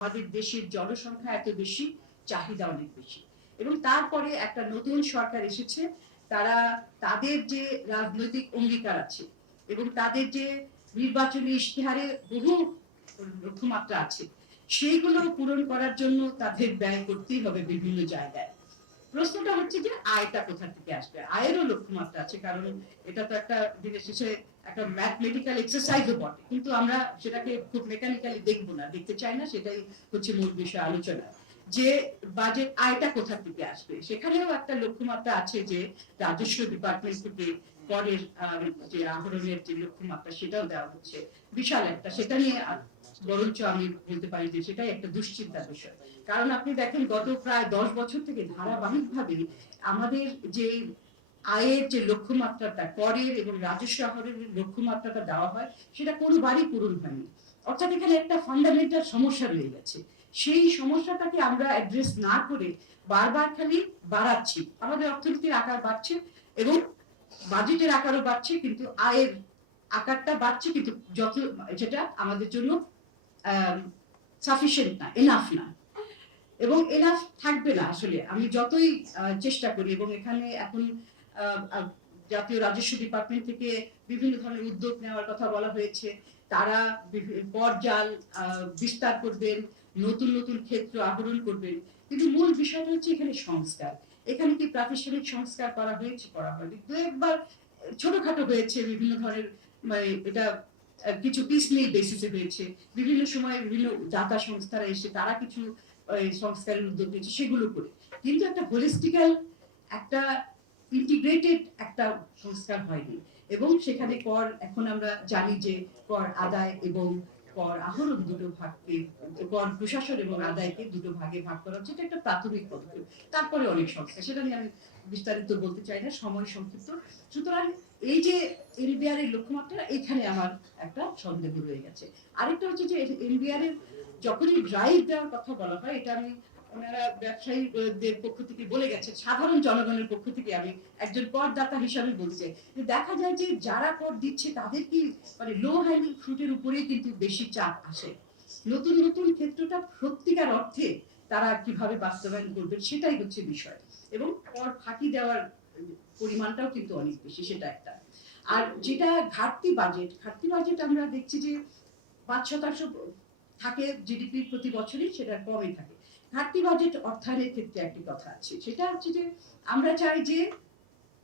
আমাদের দেশের জনসংখ্যা এত বেশি, চাহিদা অনেক বেশি, এবং তারপরে একটা নতুন সরকার এসেছে। তারা তাদের যে রাজনৈতিক অঙ্গীকার আছে এবং তাদের যে নির্বাচনী ইশতেহারে বহু লক্ষ্যমাত্রা আছে, সেইগুলো পূরণ করার জন্য তাদের ব্যয় করতেই হবে বিভিন্ন জায়গায়। প্রশ্নটা হচ্ছে যে আয়টা কোথা থেকে আসবে। আয়েরও লক্ষ্যমাত্রা আছে, কারণ এটা তো একটা দিনের শেষে একটা ম্যাথমেটিক্যাল এক্সারসাইজও বটে, কিন্তু আমরা সেটাকে খুব মেকানিক্যালি দেখবো না, দেখতে চাই না। সেটাই হচ্ছে মূল বিষয় আলোচনা, যে বাজেট আয়টা কোথা থেকে আসবে। সেখানেও একটা লক্ষ্যমাত্রা আছে যে রাজস্ব ডিপার্টমেন্ট থেকে করের যে আহরণের যে লক্ষ্যমাত্রা, সেটাও দেওয়া হচ্ছে বিশাল একটা। সেটা নিয়ে বরঞ্চ আমি বলতে পারি যে সেটাই একটা দুশ্চিন্তার বিষয়। কারণ আপনি দেখেন গত প্রায় 10 বছর থেকে ধারাবাহিকভাবে আমাদের যে আয়ের যে লক্ষ্যমাত্রাটা, করের এবং রাজস্ব আহরণের লক্ষ্যমাত্রাটা দেওয়া হয়, সেটা কোনোবারই পূরণ হয়নি। অর্থাৎ এখানে একটা ফান্ডামেন্টাল সমস্যা রয়ে গেছে। সেই সমস্যাটাকে আমরা অ্যাড্রেস না করে বারবার খালি বাড়াচ্ছি। আমাদের অর্থনীতির আকার বাড়ছে এবং বাজেটের আকারও বাড়ছে, কিন্তু আয়ের আকারটা বাড়ছে, কিন্তু যত যেটা আমাদের জন্য সাফিসিয়েন্ট না, এনাফ না, এবং এনাফ থাকবে না আসলে আমি যতই চেষ্টা করি। এবং এখানে এখন জাতীয় রাজস্ব ডিপার্টমেন্ট থেকে বিভিন্ন ধরনের উদ্যোগ নেওয়ার কথা বলা হয়েছে। তারা কর জাল বিস্তার করবেন, নতুন নতুন ক্ষেত্র আহরণ করবেন, কিন্তু মূল বিষয়টা হচ্ছে এখানে সংস্কার। এখানে কি প্রাতিষ্ঠানিক সংস্কার করা হয়েছে? করা হয়নি। দু একবার ছোটখাটো হয়েছে, বিভিন্ন ধরনের, মানে এটা কিছু পিসমিল বেসিসে হয়েছে। বিভিন্ন সময় বিভিন্ন দাতা সংস্থারা এসে তারা কিছু সংস্কারের উদ্যোগ নিয়েছে, সেগুলো করে। কিন্তু একটা হোলিস্টিক্যাল, একটা ইন্টিগ্রেটেড একটা সংস্কার হয়নি। এবং সেখানে কর, এখন আমরা জানি যে কর আদায় এবং কর আহরণ দুটো ভাগকে, কর প্রশাসন এবং আদায়কে দুটো ভাগে ভাগ করা হচ্ছে। এটা একটা প্রাথমিক পদক্ষেপ। তারপরে অনেক সংস্কার, সেটা নিয়ে আমি বিস্তারিত বলতে চাই না, সময় সংক্ষিপ্ত। সুতরাং এই যে এনবিআর এর লক্ষ্যমাত্রা, এখানে আমার একটা সন্দেহ রয়ে গেছে। আরেকটা হচ্ছে যে এনবিআর এর যখনই ড্রাইভ দেওয়ার কথা বলা হয়, এটা আমি, ওনারা ব্যবসায়ীদের পক্ষ থেকে বলে গেছে, সাধারণ জনগণের পক্ষ থেকে আমি একজন করদাতা হিসাবে বলছি যে দেখা যায় যে যারা কর দিচ্ছে তাদের কি, মানে লো হ্যাঙ্গিং ফ্রুটের উপরেই কিন্তু বেশি চাপ আসে। নতুন নতুন ক্ষেত্রটা সত্যিকার অর্থে তারা কিভাবে বাস্তবায়ন করবে, সেটাই হচ্ছে বিষয়। এবং কর ফাঁকি দেওয়ার পরিমাণটাও কিন্তু অনেক বেশি, সেটা একটা। আর যেটা ঘাটতি বাজেট, ঘাটতি বাজেট আমরা দেখছি যে 5% থাকে জিডিপির প্রতি বছরই, সেটা কমই থাকে। ঘাটতি বাজেট অর্থায়নের ক্ষেত্রে একটি কথা আছে, সেটা হচ্ছে যে আমরা চাই যে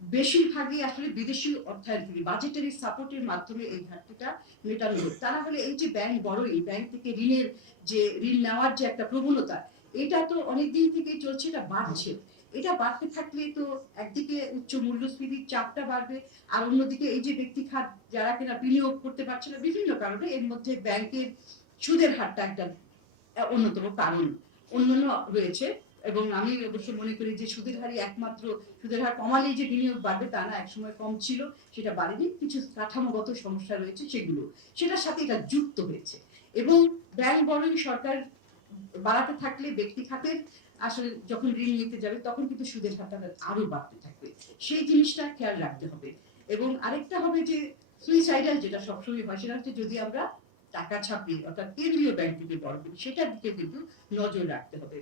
বেশিরভাগই আসলে বিদেশি অর্থায়ন থেকে, বাজেটারি সাপোর্টের মাধ্যমে এই ঘাটতিটা মেটানো হোক। তা না হলে এই যে ব্যাংক বড়ই, ব্যাংক থেকে ঋণের যে ঋণ নেওয়ার যে একটা প্রবণতা, এটা তো অনেক দিন থেকেই চলছে, এটা বাড়ছে। এটা বাড়তে থাকলে তো একদিকে উচ্চ মূল্যস্ফীতির চাপটা বাড়বে, আর অন্যদিকে এই যে ব্যক্তি খাত যারা কিনা বিনিয়োগ করতে পারছে না বিভিন্ন কারণে, এর মধ্যে ব্যাংকের সুদের হারটা একটা অন্যতম কারণ। অন্যান্য রয়েছে, এবং আমি অবশ্য মনে করি যে সুদের হারই একমাত্র, সুদের হার কমালেই যে বিনিয়োগ বাড়বে তা না, একসময় কম ছিল, সেটা বাড়েনি। কিছু কাঠামোগত সমস্যা রয়েছে, সেগুলো সেটার সাথে এটা যুক্ত হয়েছে। এবং ব্যাংক বরং সরকার বাড়াতে থাকলে ব্যক্তি খাতের আসলে যখন ঋণ নিতে যাবে, তখন কিন্তু সুদের হারটা আরো বাড়তে থাকবে। সেই জিনিসটা খেয়াল রাখতে হবে। এবং আরেকটা হবে যে সুইসাইডাল যেটা সবসময় হয়, সেটা হচ্ছে যদি আমরা টাকা ছাপিয়ে, অর্থাৎ কেন্দ্রীয় ব্যাংক থেকে বড় করি, সেটার দিকে কিন্তু নজর রাখতে হবে।